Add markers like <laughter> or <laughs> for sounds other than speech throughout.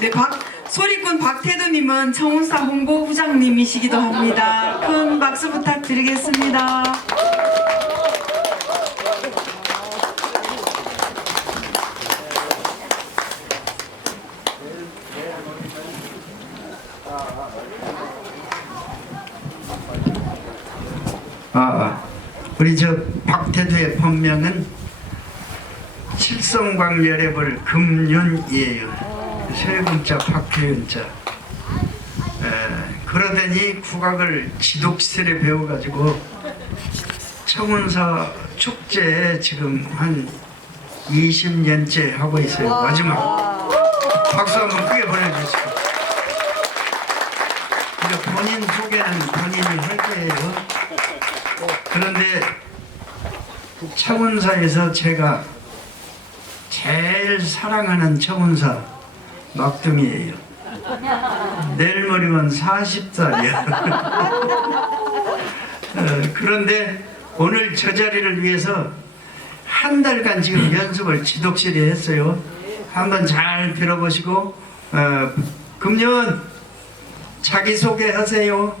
네, 박, 소리꾼 박태두님은 청운사 홍보 부장님이시기도 합니다. 큰 박수 부탁드리겠습니다. 아, 아, 우리 저 박태두의 본명은 칠성광 열애벌 금윤이에요. 세금자 박태윤자. 에, 그러더니 국악을 지독스레 배워가지고 청운사 축제에 지금 한 20년째 하고 있어요. 마지막. 박수 한번 크게 보내주시고. 이제 본인 소개는 본인이 할 거예요. 그런데 청운사에서 제가 제일 사랑하는 청운사 막둥이에요. 내일 모리면 40살이야. <laughs> 어, 그런데 오늘 저 자리를 위해서 한 달간 지금 연습을 지독실히 했어요. 한번 잘 들어보시고 어, 금년 자기 소개하세요.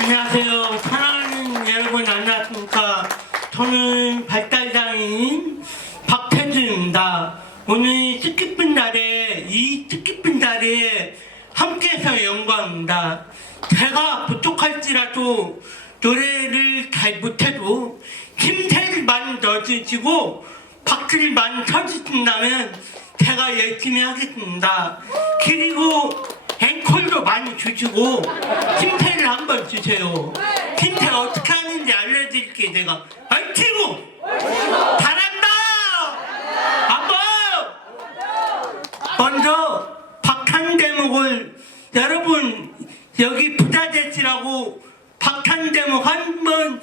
안녕하세요. 사랑하는 여러분 안녕하십니까. 저는 발달장애인 박태준입니다. 오늘 뜻깊은 날에 이 뜻깊은 날에 함께해서 영광입니다. 제가 부족할지라도 노래를 잘 못해도 힘세를 많이 넣어주시고 박수를 많이 쳐주신다면 제가 열심히 하겠습니다. 그리고 앵콜도 많이 주시고 힘태를 한번 주세요. 힘태 어떻게 하는지 알려드릴게요. 내가 알지고 잘한다. 한번 먼저 박한 대목을 여러분 여기 부자 되시라고 박한 대목 한번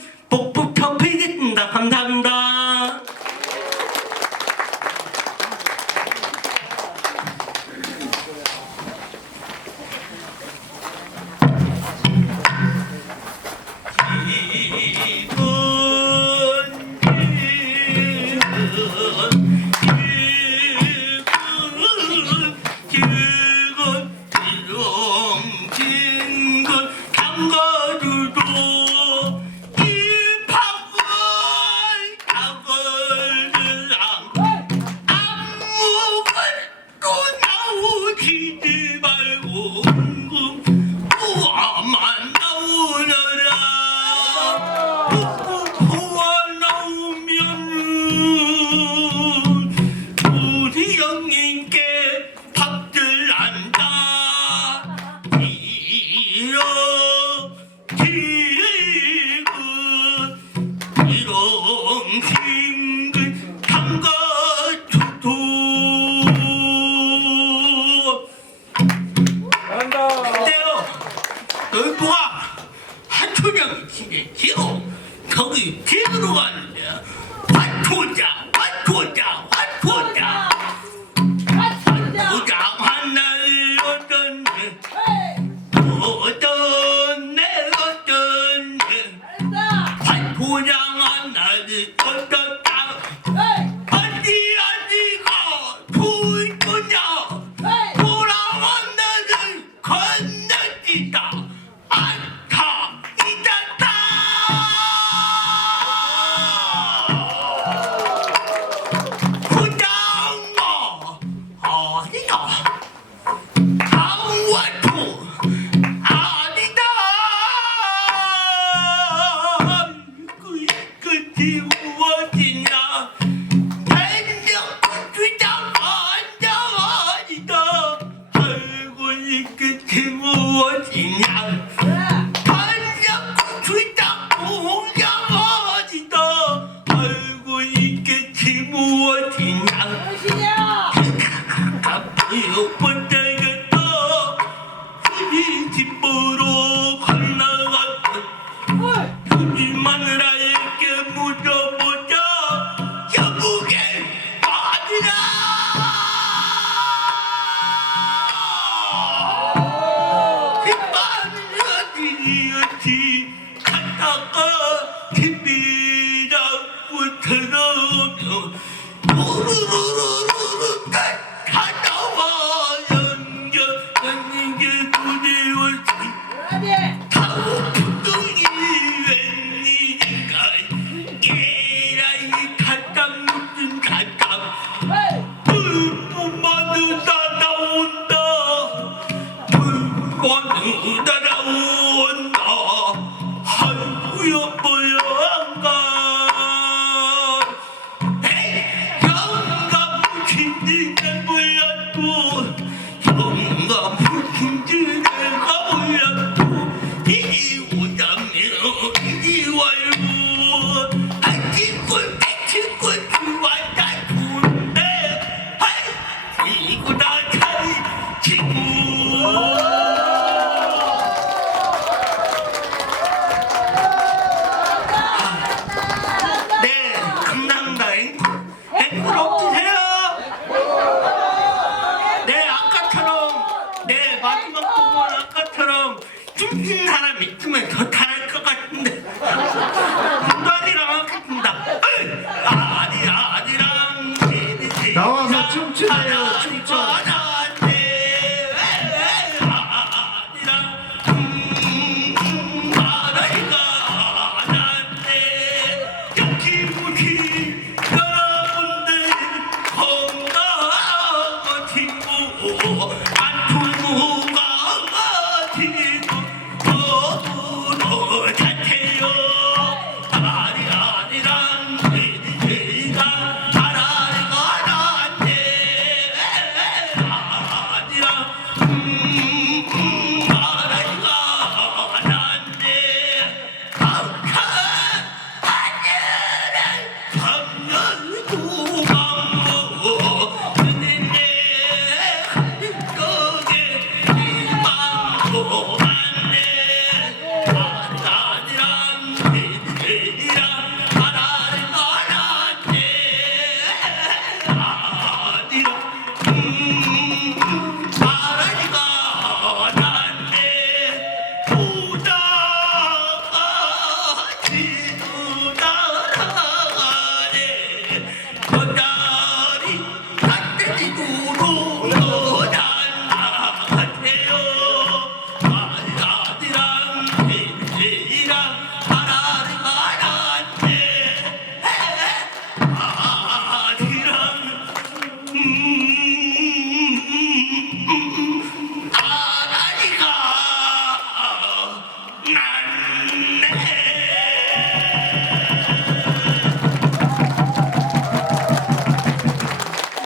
Hoje... we 믿으면 교탈할 것 같은데. 분발이랑 같은다 아니, 아니랑. 나와서 춤추네요 아, 춤춰. 아, 아, 아이고로 너난 아파요